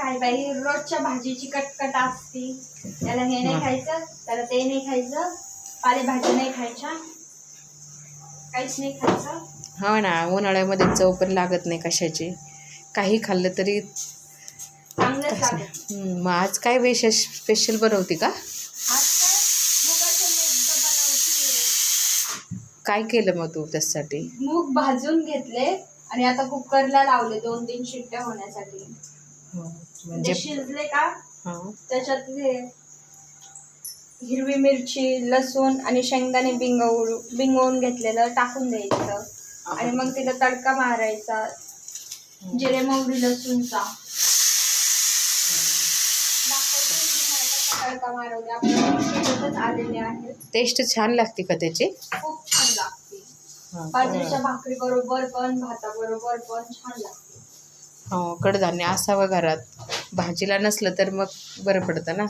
काय बाई रोजच्या भाजीची कटकट असती. त्याला हे नाही खायचं, त्याला ते नाही खायचं, पालेभाजी नाही खायच्या, काहीच नाही खायचं. हो ना, उन्हाळ्यामध्ये चव पण लागत नाही कशाची. काही खाल्लं तरी चांगलंच लागत. मग आज काय विशेष स्पेशल बनवते का? आज काय मुगाचे मूग बनवते. काय केलं मग तू त्यासाठी? मूग भाजून घेतले आणि आता कुकरला लावले 2-3 शिट्ट्या होण्यासाठी. म्हणजे शिजले का त्याच्यात हिरवी मिरची, लसूण आणि शेंगदाणे बिंगवून घेतलेलं टाकून द्यायचं आणि मग तिला तडका मारायचा जिरे मोहरी लसूणचा. तडका मारवले आपल्याला आलेले आहेत. टेस्ट छान लागते का त्याची? खूप छान लागते. बाजरीच्या भाकरी बरोबर पण, भाता बरोबर पण छान लागते. हो, कडधान्य असावं घरात. भाजीला नसलं तर मग बरं पडतं ना.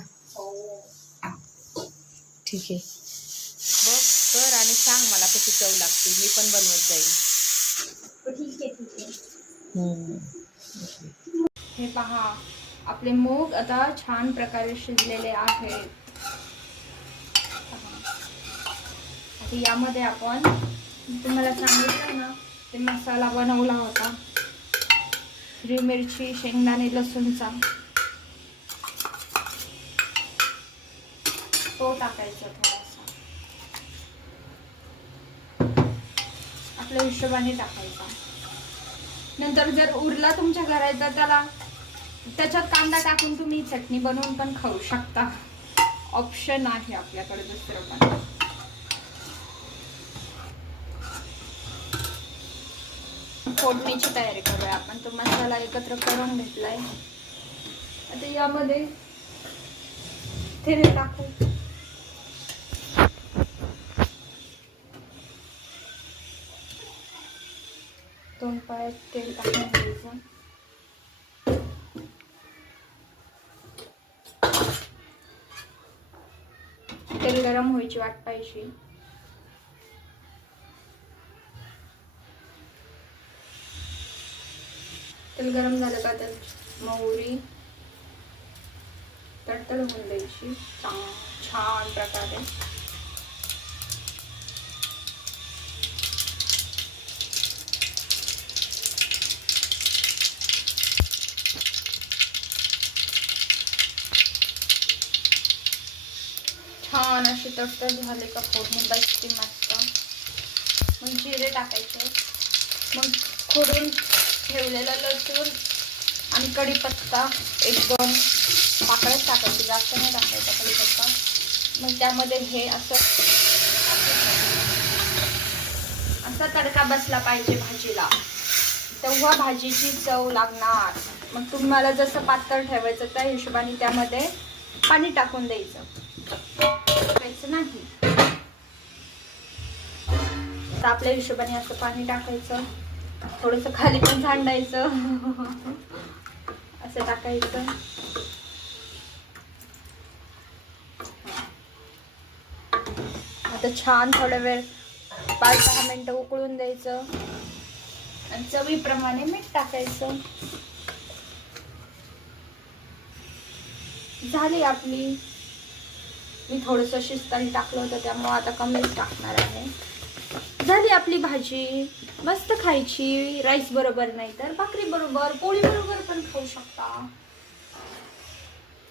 ठीक आहे, बघ कर आणि सांग मला कशी चव लागते, मी पण बनवत जाईल. ठीक आहे. हे पहा, आपले मूग आता छान प्रकारे शिजलेले आहेत. आता यामध्ये आपण तुम्हाला सांगितलं ना ते मसाला बनवला होता, हिरवी मिरची, शेंगदाणे, लसूणचा, तो टाकायचा थोडासा, आपल्या हिशोबाने टाकायचा. नंतर जर उरला तुमच्या घरात तर त्याच्यात कांदा टाकून तुम्ही चटणी बनवून पण खाऊ शकता. ऑप्शन आहे आपल्याकडे दुसरं पण. फोडणीची तयारी करूया आपण. तो मसाला एकत्र करून घेतलाय. आता यामध्ये तेल टाकू. दोन पायात तेल टाकून घ्यायचं. तेल गरम व्हायची वाट पाहिजे. तेल गरम झालं का त्यात मोहरी तडतड होऊन द्यायची छान प्रकारे. छान अशी तडतड झाले का फोडणी बसते मस्त. मग जिरे टाकायचे, मग खोडून ठेवलेला लसूण आणि कढीपत्ता 1-2 पाकळ्याच टाकायचे, जास्त नाही टाकायचा कढीपत्ता. मग त्यामध्ये हे असं तडका बसला पाहिजे भाजीला, तेव्हा भाजीची चव लागणार. मग तुम्हाला जसं पातळ ठेवायचं त्या हिशोबाने त्यामध्ये पाणी टाकून द्यायचं नाही. तर आपल्या हिशोबाने असं पाणी टाकायचं, थोडंसं खाली पण सांडायचं, असं टाकायचं. आता छान थोडा वेळ 5-10 मिनिटं उकळून द्यायचं आणि चवीप्रमाणे मीठ टाकायचं. झाली आपली. मी थोडंसं शिजताना टाकलं होतं त्यामुळे आता कमीच टाकणार आहे. झाली आपली भाजी. मस्त खायची, राईस बरोबर नाही तर भाकरी बरोबर, पोळी बरोबर पण खाऊ शकता.